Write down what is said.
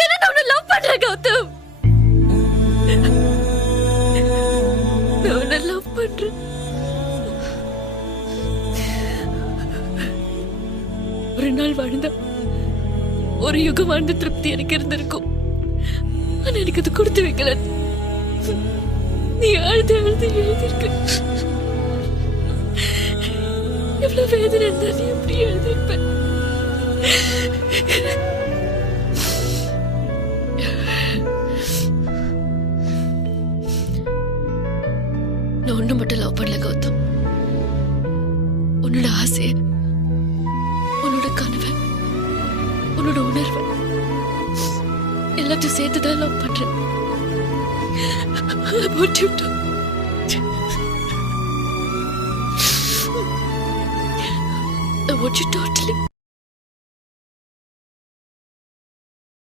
ஏன்னா நான் உன்னை லவ் பண்றேன் கௌதம். நான் உன்னை லவ் பண்றேன். ஒரு நாள் வாழ்ந்தா ஒரு யுகம் வாழ்ந்த திருப்தி எனக்கு இருந்திருக்கும். ஆனா எனக்கு அது கொடுத்து வைக்கல. நீ அழுது அழுது எழுதிருக்க. எவ்வளவு வேதனை இருந்தா நீ எப்படி எழுதிருப்ப? நான் ஒண்ணு மட்டும் லவ் பண்ணல கௌதம். உன்னோட ஆசை, உன்னோட கனவு, உன்னோட உணர்வு எல்லாத்தையும் சேர்த்துதான் லவ் பண்றேன். I want you to. I want you totally.